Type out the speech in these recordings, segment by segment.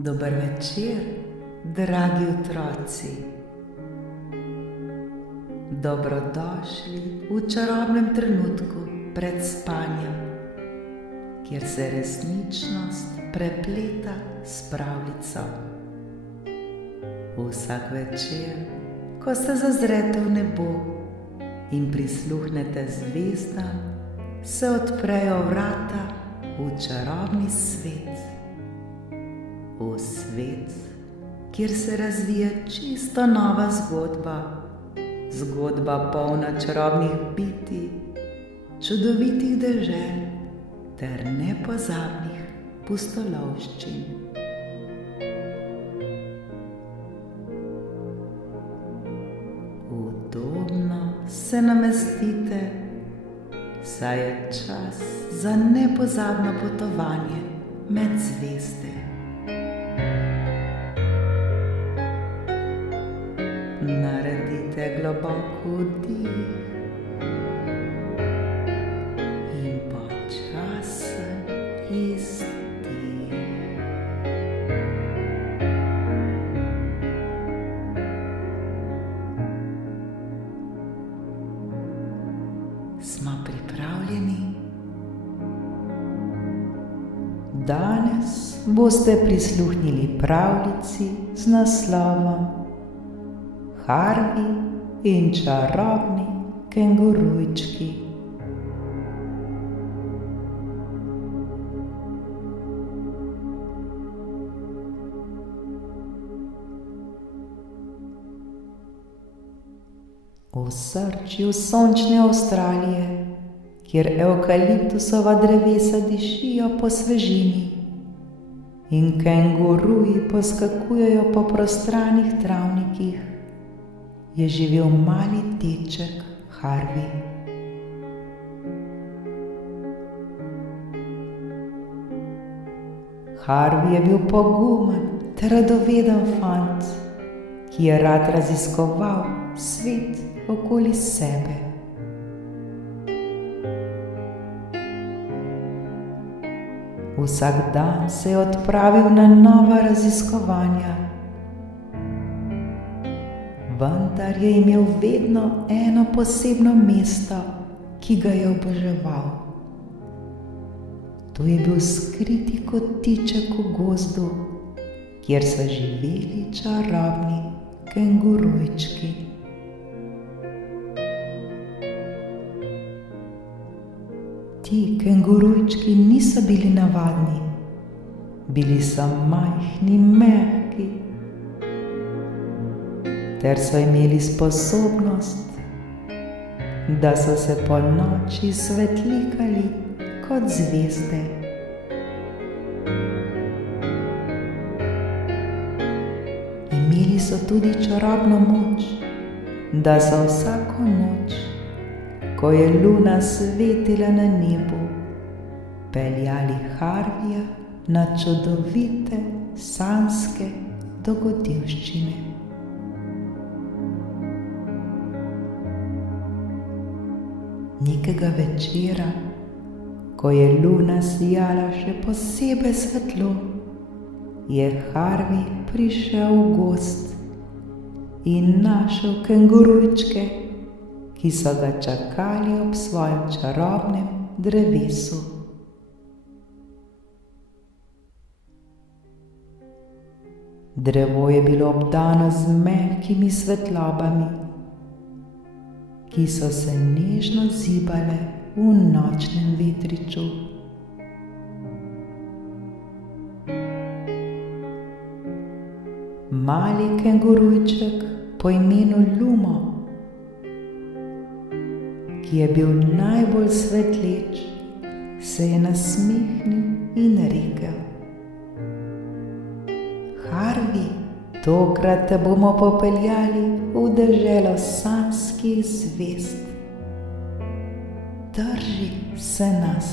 Dober večer, dragi otroci. Dobrodošli v čarobnem trenutku pred spanjem, kjer se resničnost prepleta s pravljico. Vsak večer, ko se zazrete v nebo in prisluhnete zvezdam, se odprejo vrata v čarobni svet. V svet, kjer se razvija čisto nova zgodba, zgodba polna čarobnih bitij, čudovitih dežel ter nepozabnih pustolovščin. Udobno se namestite, saj je čas za nepozabno potovanje med zvezde. Naredite globok vdih in počasen izdih. Smo pripravljeni? Danes boste prisluhnili pravljici z naslovom Harvey in čarobni kengurujčki. V srčju sončne Avstralije, kjer evkaliptusova drevesa dišijo po svežini in kenguruji poskakujejo po prostranih travnikih, je živel mali deček Harvey. Harvey je bil pogumen ter radoveden fant, ki je rad raziskoval svet okoli sebe. Vsak dan se je odpravil na nova raziskovanja, vendar je imel vedno eno posebno mesto, ki ga je oboževal. To je bil skriti kotiček v gozdu, kjer so živeli čarobni kengurujčki. Ti kengurujčki niso bili navadni, bili so majhni, mehki, ter so imeli sposobnost, da so se po noči svetlikali kot zvezde. Imeli so tudi čarobno moč, da so vsako noč, ko je luna svetila na nebu, peljali Harveyja na čudovite sanjske dogodivščine. Nekega večera, ko je luna sijala še posebej svetlo, je Harvey prišel v gozd in našel kengurujčke, ki so ga čakali ob svojem čarobnem drevesu. Drevo je bilo obdano z mehkimi svetlobami, ki so se nežno zibale v nočnem vetriču. Mali kengurujček po imenu Lumo, ki je bil najbolj svetleč, se je nasmehnil in rekel: Harvey, tokrat te bomo popeljali v deželo sanjskih zvezd. Drži se nas.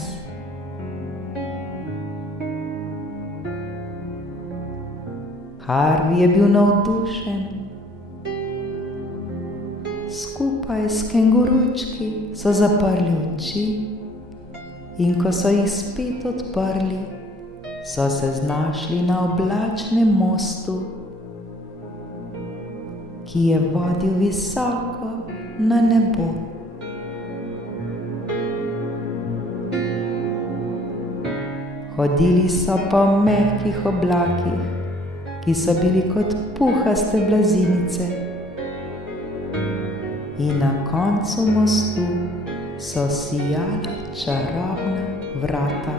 Harvey je bil navdušen. Skupaj s kengurujčki so zaprli oči in ko so jih spet odprli, so se znašli na oblačnem mostu, ki je vodil visoko na nebo. Hodili so po mehkih oblakih, ki so bili kot puhaste blazinice, in na koncu mostu so sijala čarobna vrata.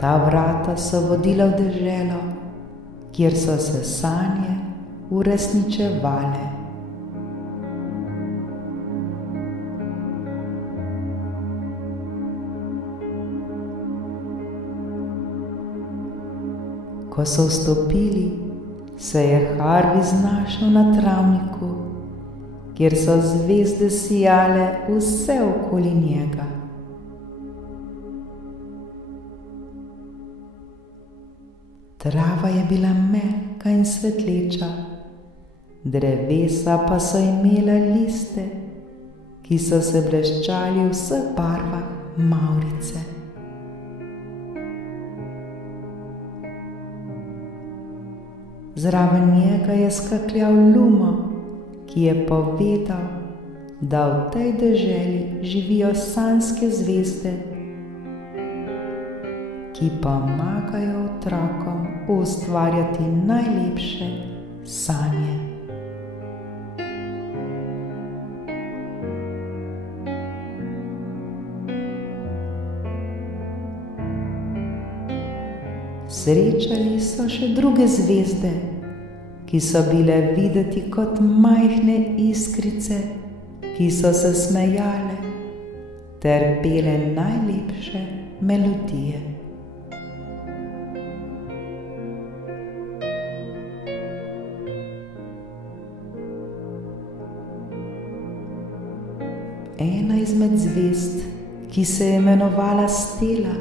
Ta vrata so vodila v deželo, kjer so se sanje uresničevale. Ko so vstopili, se je Harvey znašel na travniku, kjer so zvezde sijale vse okoli njega. Trava je bila mehka in svetleča, drevesa pa so imela liste, ki so se bleščali v vseh barvah mavrice. Zraven njega je skakljal Lumo, ki je povedal, da v tej deželi živijo sanjske zvezde, ki pomagajo otrokom ustvarjati najlepše sanje. Srečali so še druge zvezde, ki so bile videti kot majhne iskrice, ki so se smejale ter pele najlepše melodije. Ena izmed zvezd, ki se je imenovala Stela,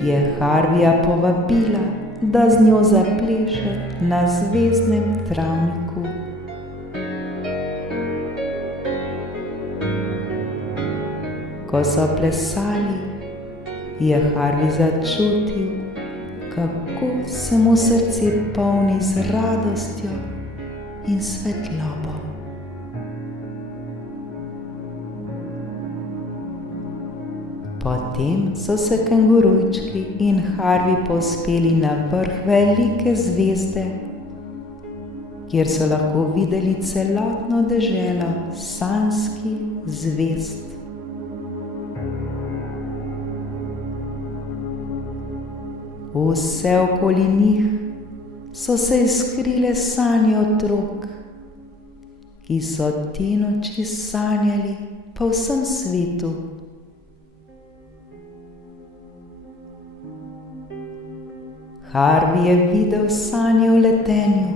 je Harveyja povabila, da z njo zapleše na zvezdnem travniku. Ko so plesali, je Harvey začutil, kako se mu srce polni z radostjo in svetlobo. Potem so se kengurujčki in Harvey povzpeli na vrh velike zvezde, kjer so lahko videli celotno deželo sanjskih zvezd. Vse okoli njih so se iskrile sanje otrok, ki so te noči sanjali po vsem svetu. Harvey je videl sanje o letenju,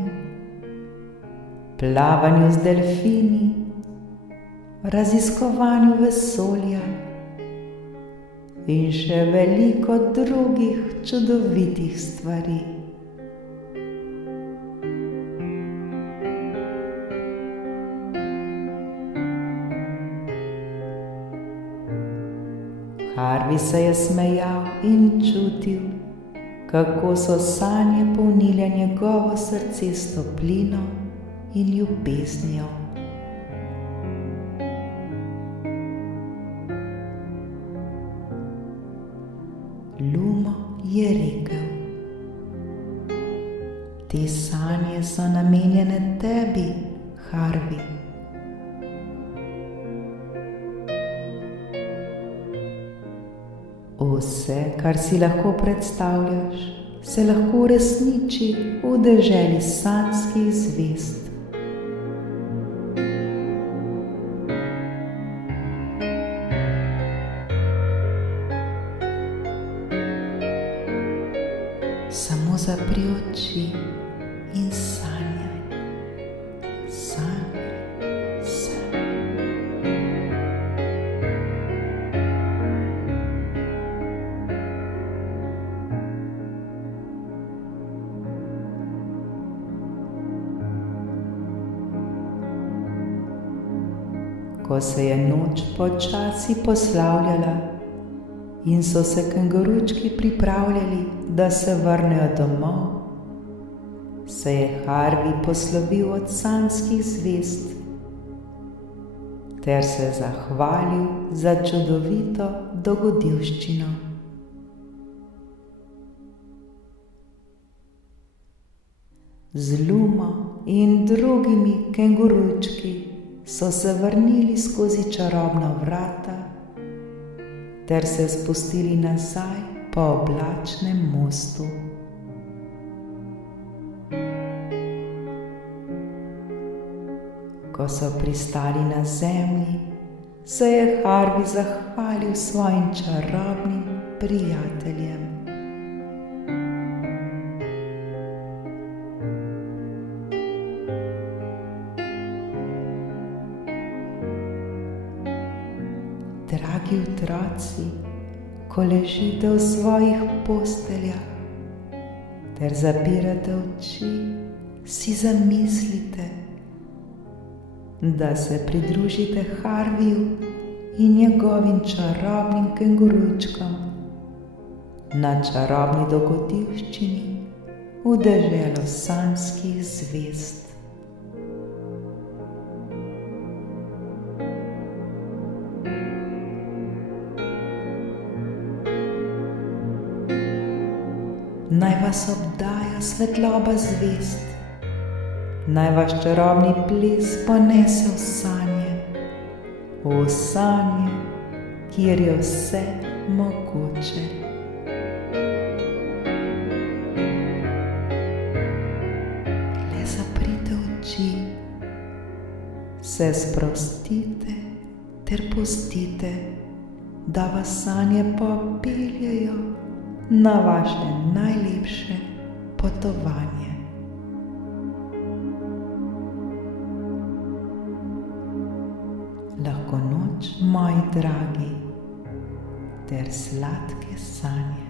plavanju z delfini, raziskovanju vesolja in še veliko drugih čudovitih stvari. Harvey se je smejal in čutil, kako so sanje polnile njegovo srce s toplino in ljubeznijo. Lumo je rekel: te sanje so namenjene tebi, Harvey. Vse, kar si lahko predstavljaš, se lahko uresniči v deželi sanjskih zvezd. Samo zapri oči in sanjaj, sanjaj, sanjaj. Ko se je noč počasi poslavljala in so se kenguručki pripravljali, da se vrnejo domov, se je Harvey poslovil od sanjskih zvezd ter se zahvalil za čudovito dogodivščino. Z Lumo in drugimi kenguručki so se vrnili skozi čarobna vrata ter se spustili nazaj po oblačnem mostu. Ko so pristali na zemlji, se je Harvey zahvalil svojim čarobnim prijateljem. Dragi otroci, ko ležite v svojih posteljah ter zapirate oči, si zamislite, da se pridružite Harveyju in njegovim čarobnim kenguručkom na čarobni dogodivščini v deželo sanjskih zvezd. Naj vas obdaja svetloba zvezd, naj vas čarobni ples ponese v sanje, kjer je vse mogoče. Le zaprite oči, se sprostite ter pustite, da vas sanje popeljejo na vaše najlepše potovanje. Lahko noč, moji dragi, ter sladke sanje.